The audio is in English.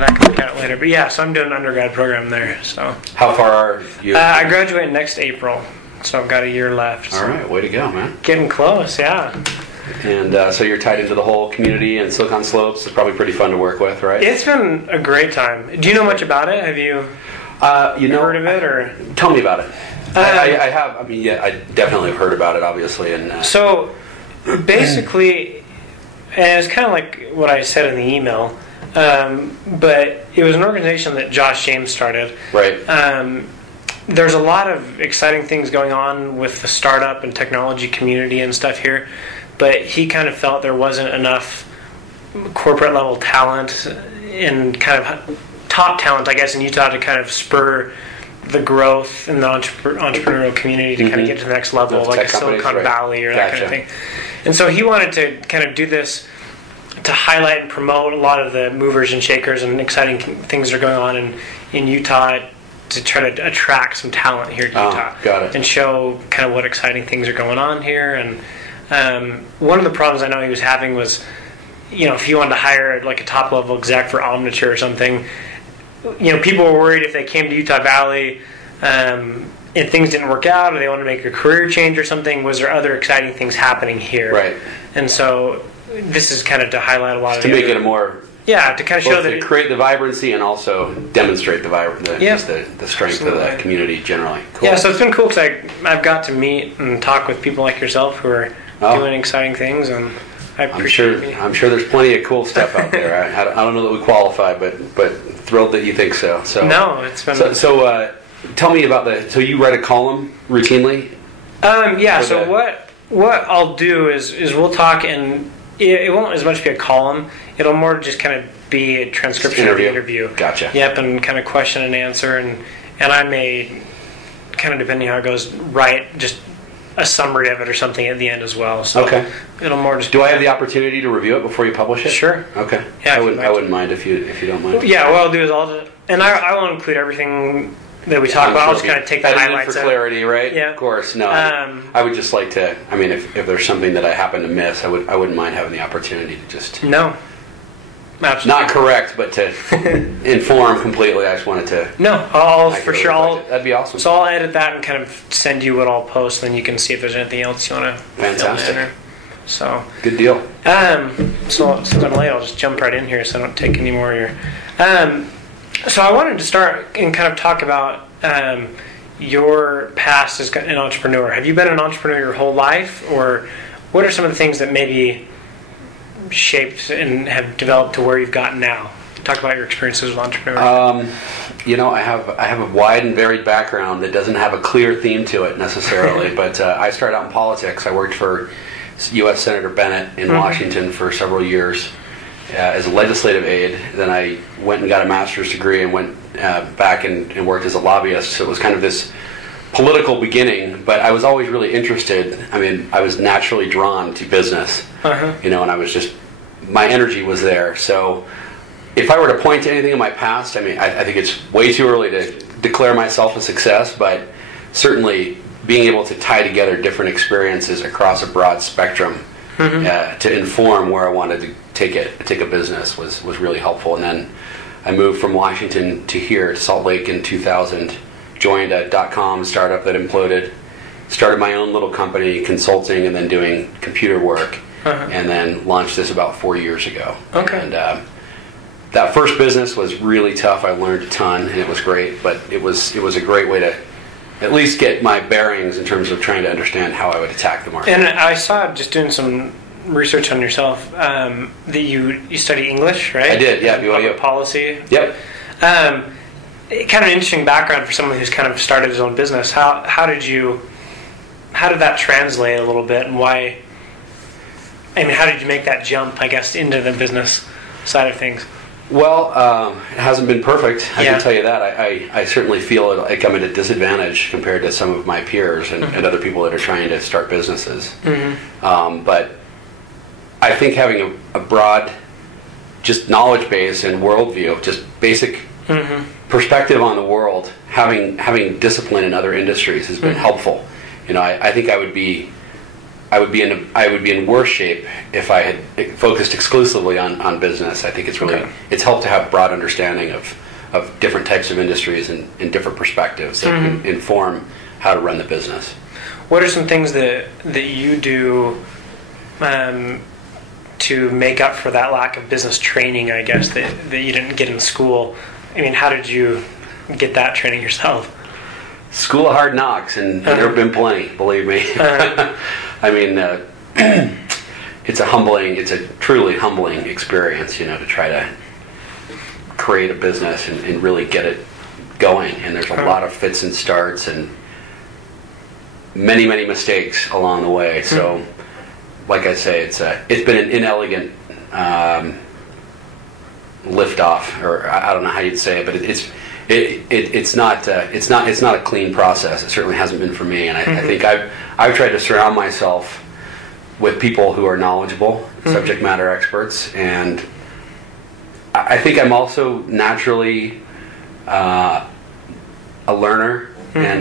that can look at it later. But yeah, so I'm doing an undergrad program there. So How far are you? I graduate next April, so I've got a year left. All right, way to go, man. Getting close, yeah. And so you're tied into the whole community and Silicon Slopes. It's probably pretty fun to work with, right? It's been a great time. Do you know much about it? Have you heard of it? Or tell me about it. I have. I mean, yeah, I definitely have heard about it, obviously. And so basically, and it's kind of like what I said in the email, but it was an organization that Josh James started. Right. There's a lot of exciting things going on with the startup and technology community and stuff here, but he kind of felt there wasn't enough corporate level talent and kind of top talent, I guess, in Utah to kind of spur the growth in the entrepreneurial community to kind of get to the next level, like Silicon Valley or that kind of thing. And so he wanted to kind of do this to highlight and promote a lot of the movers and shakers and exciting things that are going on in Utah, to try to attract some talent here to Utah. Got it. And show kind of what exciting things are going on here. And one of the problems I know he was having was, if he wanted to hire like a top level exec for Omniture or something, people were worried if they came to Utah Valley and things didn't work out, or they wanted to make a career change or something, was there other exciting things happening here? Right. And so this is kind of to highlight a lot of to make it a more... Yeah, to kind of show that... to create the vibrancy and also demonstrate the strength of the community generally. Cool. Yeah, so it's been cool because I've got to meet and talk with people like yourself who are doing exciting things, and I appreciate I'm sure there's plenty of cool stuff out there. I don't know that we qualify, but thrilled that you think so. No, it's been... So tell me about so you write a column routinely? Yeah, so what I'll do is we'll talk, and it won't as much be a column. It'll more just kind of be a transcription of the interview. Gotcha. Yep, and kind of question and answer, and I may, kind of depending how it goes, write just a summary of it or something at the end as well. So okay. It'll more just... Do I have the opportunity to review it before you publish it? Sure. Okay. Yeah, I wouldn't mind if you don't mind. Yeah, what I'll do is I won't include everything that we talk about. I'll just kind of take the highlights for clarity, right? Yeah. Of course. No, I would just like to. I mean, if there's something that I happen to miss, I wouldn't mind having the opportunity to just. No. Absolutely. Not correct, but to inform completely. I just wanted to. No, that'd be awesome. So I'll edit that and kind of send you what I'll post, then you can see if there's anything else you want to. Fantastic. So good deal. So since I'm late, I'll just jump right in here, so I don't take any more of your. So I wanted to start and kind of talk about your past as an entrepreneur. Have you been an entrepreneur your whole life, or what are some of the things that maybe shaped and have developed to where you've gotten now? Talk about your experiences with entrepreneurship. I have a wide and varied background that doesn't have a clear theme to it necessarily, but I started out in politics. I worked for U.S. Senator Bennett in Washington for several years as a legislative aide. Then I went and got a master's degree and went back and worked as a lobbyist. So it was kind of this political beginning, but I was always really interested. I mean, I was naturally drawn to business, and I was just, my energy was there. So if I were to point to anything in my past, I mean, I think it's way too early to declare myself a success, but certainly being able to tie together different experiences across a broad spectrum to inform where I wanted to take a business was really helpful. And then I moved from Washington to here, to Salt Lake in 2000, joined a .com startup that imploded, started my own little company, consulting and then doing computer work, and then launched this about 4 years ago. Okay. And that first business was really tough. I learned a ton, and it was great, but it was a great way to at least get my bearings in terms of trying to understand how I would attack the market. And I saw, just doing some research on yourself, that you study English, right? I did, yeah. Public policy. Yep. Kind of an interesting background for someone who's kind of started his own business. How did that translate a little bit, and why? I mean, how did you make that jump, I guess, into the business side of things? Well, it hasn't been perfect. I can tell you that. I certainly feel like I'm at a disadvantage compared to some of my peers and other people that are trying to start businesses. But I think having a broad, just knowledge base and worldview, just basic perspective on the world, having discipline in other industries has been helpful. I think I would be I would be in worse shape if I had focused exclusively on business. I think it's helped to have broad understanding of different types of industries and different perspectives that can inform how to run the business. What are some things that you do to make up for that lack of business training, I guess, that you didn't get in school? I mean, how did you get that training yourself? School of hard knocks, and there have been plenty, believe me. I mean, it's a truly humbling experience, to try to create a business and really get it going. And there's a lot of fits and starts and many, many mistakes along the way. So, like I say, it's been an inelegant lift-off, or I don't know how you'd say it, but it's not a clean process. It certainly hasn't been for me, and I think I've tried to surround myself with people who are knowledgeable, subject matter experts, and I think I'm also naturally a learner, and